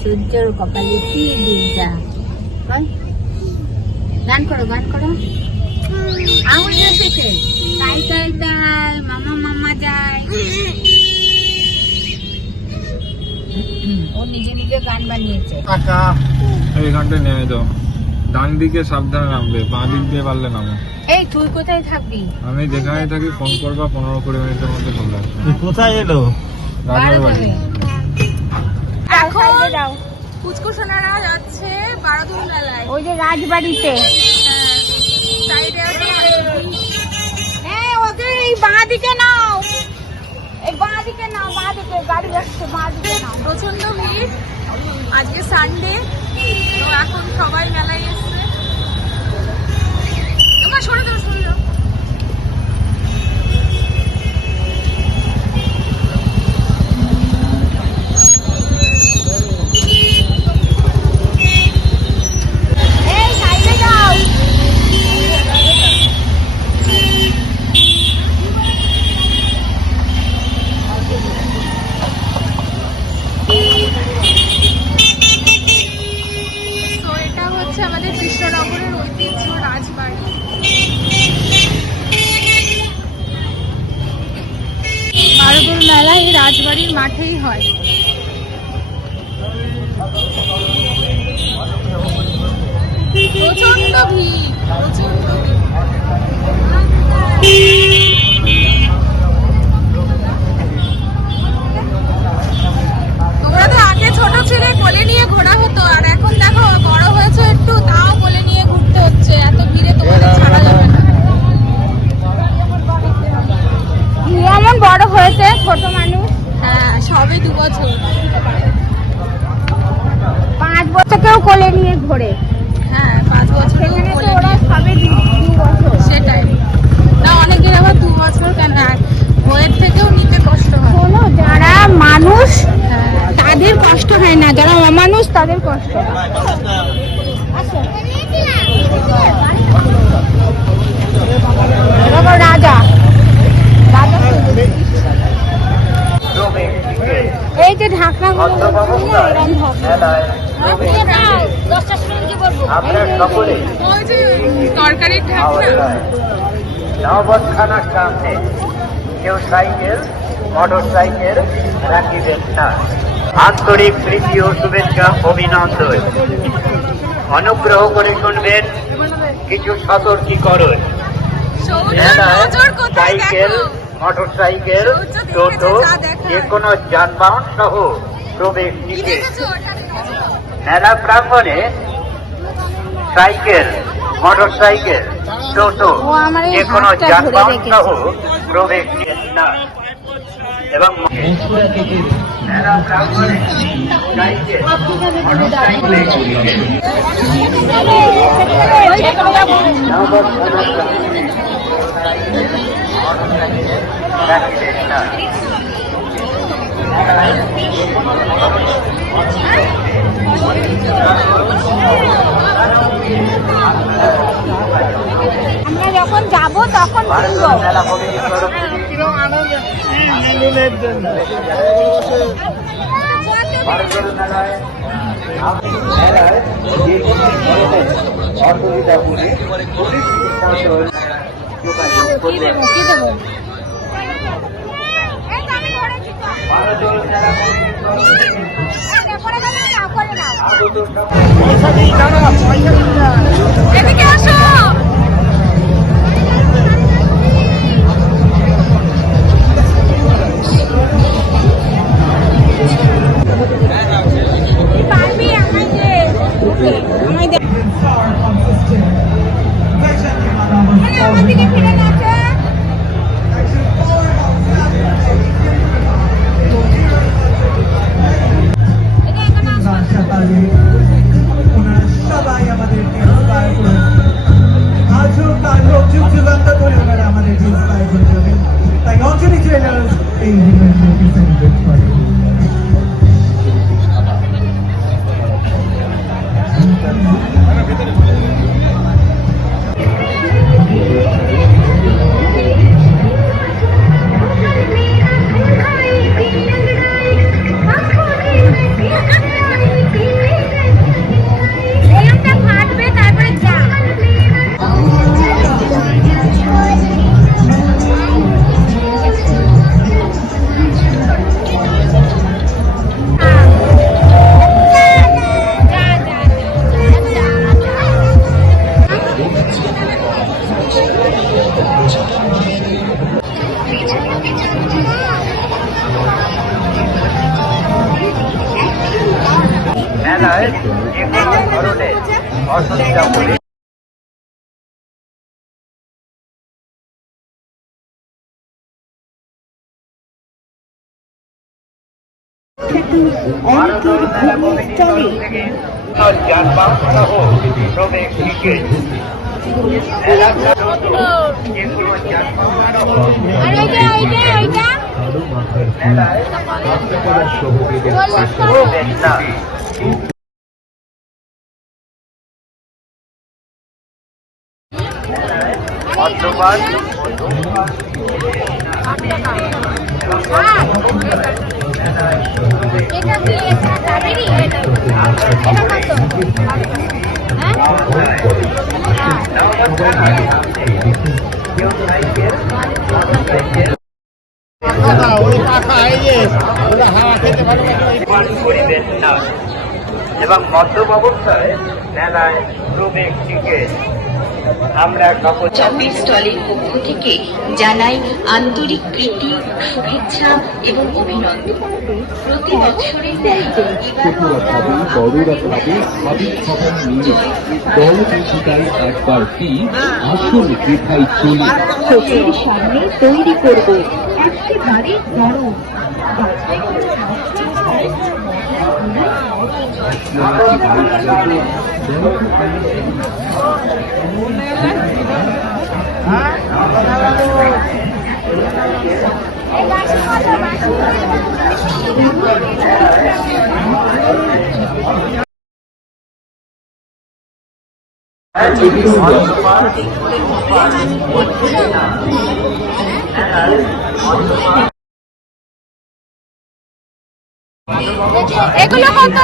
সূর্যের কপালে কি দিকটা গান করো আঙুল এসেছে তাই মামা মামা যায় ও নিজে নিজে গান বানিয়েছে। এইখানটা নেমে দাও, ডান দিকে সাবধানে নামবে, বাঁ দিক দিয়ে পারলে নামো। এই তুই কোথায় থাকবি? আমি যেখানে থাকি ফোন করবা, 15-20 মিনিটের মধ্যে চলে আসবে। কোথায় এলো? রাজবাড়ি বাড়ি। এখন পুচকু সোনারা যাচ্ছে বারোদুল মেলায়, ওই যে রাজবাড়িতে। ওকে এই বাঁ দিকে নাও, বাঁ দিকে গাড়ি যাচ্ছে, বাঁ দিকে নাও। প্রচন্ড ভিড়, আজকে সানডে, তো এখন সবাই মেলায় এসছে। তোমার সরে দাও। আমাদের কৃষ্ণনগরের ঐতিহ্য রাজবাড়ি। বারোদুল মেলা এই রাজবাড়ির মাঠেই হয়। প্রচন্ড ভিড়, তোমরা তো আগে ছোট ছিলে, কোলে নিয়ে ঘোরা হতো, আর এখন দেখো বড় হয়েছে একটু, তাও কোলে নিয়ে ঘুরতে হচ্ছে, এত ভিড়ে তোমাদের ছাড়া যাবে না। এমন বড় হয়েছে, ছোট মানুষ। হ্যাঁ, সবে 2 বছর, 5 বছর কেউ কোলে নিয়ে ঘোরে। হ্যাঁ, 5 বছর সবে 2 বছর, সেটাই না। অনেকের আবার 2 বছর কেন, বইয়ের থেকেও নিতে কষ্ট হয়। শোনো, যারা মানুষ তাদের কষ্ট হয় না, যারা অমানুষ তাদের কষ্ট হয়। রাজা এই যে ঢাকনা তরকারির নবৎখানার সামনে কেউ সাইকেল মোটর সাইকেল রাখিবেন না। আন্তরিক প্রীতি ও শুভেচ্ছা, অভিনন্দন। অনুগ্রহ করে শুনবেন কিছু সতর্কীকরণ। সাইকেল, মোটর সাইকেল, টোটো, যে কোনো যানবাহন সহ প্রবেশ নিষেধ। মেলা প্রাঙ্গণে সাইকেল, মোটর সাইকেল, টোটো, যে কোনো যানবাহন সহ প্রবেশ নিষেধ না। এবং মেলা প্রাঙ্গণে সাইকেল, মোটর সাইকেল আমরা যখন যাব তখন অসুবিধা বলে কি দেবো এদিকে আসো। পারবি আমার দিকে ফিরে নাচো। মেলায় যে কোনো ধরনের অসুবিধা হলে যানবাহন সহ প্রবেশ টিকিট এলাকা যে কোনো যানবাহন মেলায় প্রবেশ না। মদ্যপান করিবেন না এবং মদ্যপ অবস্থায় মেলায় প্রবেশ টিকিট আমরা চপের স্টলের পক্ষ থেকে জানাই আন্তরিক প্রীতি, শুভেচ্ছা এবং অভিনন্দন। প্রতি বছরের ন্যায় বড়রা খাবে হাবিব খাবার নিয়ে দল চিন্তায় একবার কি আসল বৃথায় চলে চোখের সামনে তৈরি করব একেবারে নরম এগুলো কত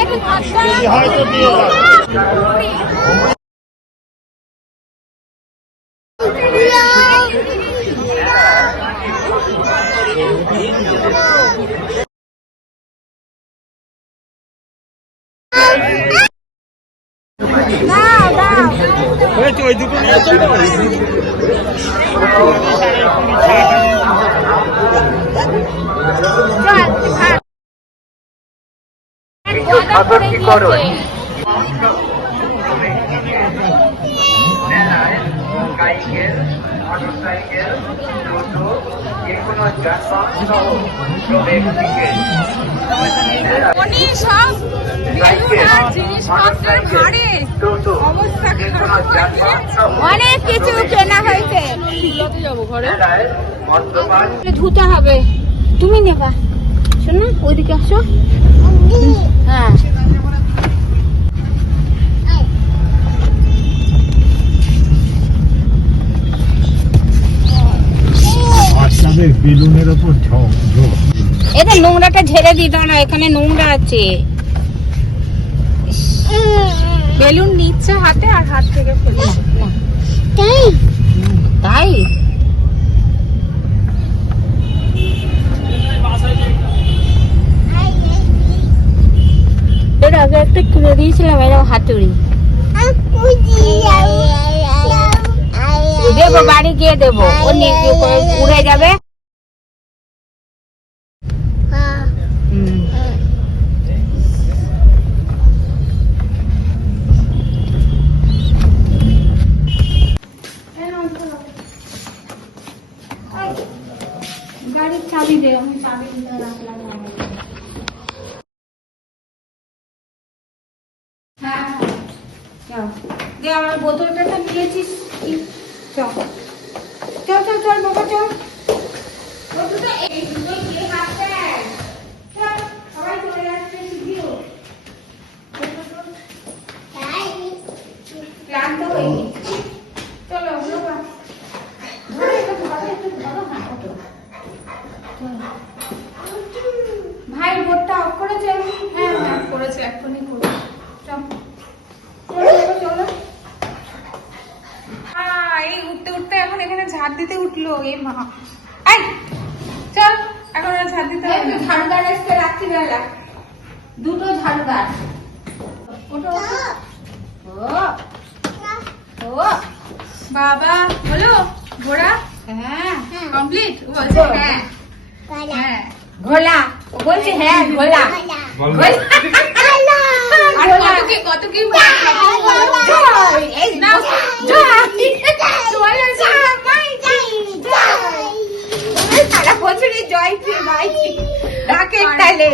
এগুলো হয়তো দিয়ে ওই দুটো নিয়ে চলো সতর্কীকরণ সাইকেল মোটরসাইকেল টোটো যে কোনো যানবাহন সহ প্রবেশ টিকিট উনি সব জিনিসপত্রের ভাড়ে অবস্থা অনেক কিছু কেনা হয়েছে। যাবো ঘরে মদ্যপান ধুতে হবে, তুমি নেবা শোনো ওইদিকে আসো। হ্যাঁ বেলুনের ওপর এটা নোংরাটা ঝেড়ে দিত না, এখানে নোংরা আছে। বেলুন নিচ্ছে হাতে আর হাত থেকে ফেলে তাই তাই এর আগে একটা কিনে দিয়েছিলাম এরকম হাতুড়ি, দেবো বাড়ি গিয়ে দেবো, ও উড়ে যাবে। হ্যাঁ চল দে আমার বোতলটা তো নিয়েছিস চল চল চল চল বাবা চল বোতলটা এই দুটো দিয়ে হাত দেয় চল সবাই চলে যাচ্ছে শিখিও ক্লান্ত হয়ে গেছি চলো বাবা ধরে একটু ধরো হ্যাঁ ওঠো ভাই বোর্ডটা অফ করেছে হ্যাঁ হ্যাঁ করেছে এখনই করে চল চলো চলো এই উঠতে উঠতে এখন এখানে ঝাড় দিতে উঠলো এই মা এই চল এখন আর ঝাড় দিতে হবে ঝাড়ুদার এসে রাত্রিবেলা দুটো ঝাড়ুদার ওঠো ও বাবা বলো ঘোড়া হ্যাঁ কমপ্লিট বলছে হ্যাঁ হ্যাঁ ঘোলা ও বলছে হ্যাঁ ঘোলা আর কত কি জয় এই নাও জয় সারা বছরই জয় ভাই ডাকের তালে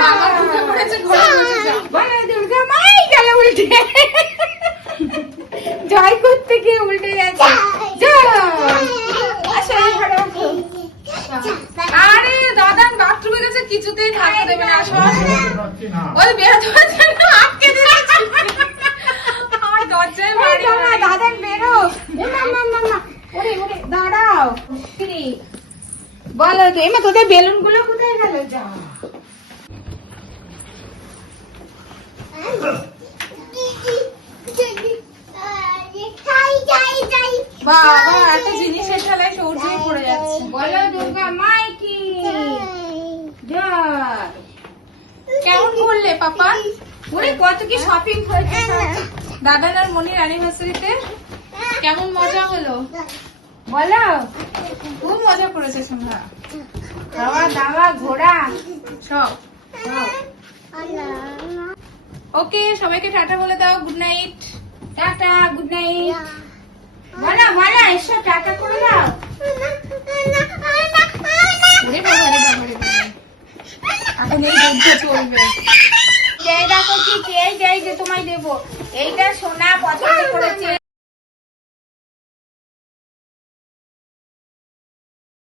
মামা ঢুকে পড়েছে ঘরে বসে যা বলে দুর্গা মাই গেল উল্টে জয় করতে গিয়ে উল্টে যাচ্ছে আরে দাদা বাথরুমে গেছে কিছুতেই থাকতে দেবে না আসো ওই বেরোতে পারছে না আটকে দিয়েছে আমার দরজায় বাড়ি দাদা বেরো ওরে ওরে দাঁড়াও বলো তো এমা তোদের বেলুন গুলো কোথায় গেল যা বাবা এত জিনিসের খেলায় সৌর্যই পড়ে যাচ্ছে বলো দুর্গা মাই কি জয় কেমন করলে পাপা ওরে কত কি শপিং হয়েছে দাদার আর মনির অ্যানিভার্সারিতে কেমন মজা হলো বলো খুব মজা করেছে তোমরা খাওয়া দাওয়া ঘোরা সব ওকে সবাইকে টাটা বলে দাও good night tata good night বলো বলো এসো টাটা করে দাও এখন এই যুদ্ধ চলবে যে দেখো কি কে যাই যে তোমায় দেবো এইটা সোনা পছন্দ করেছে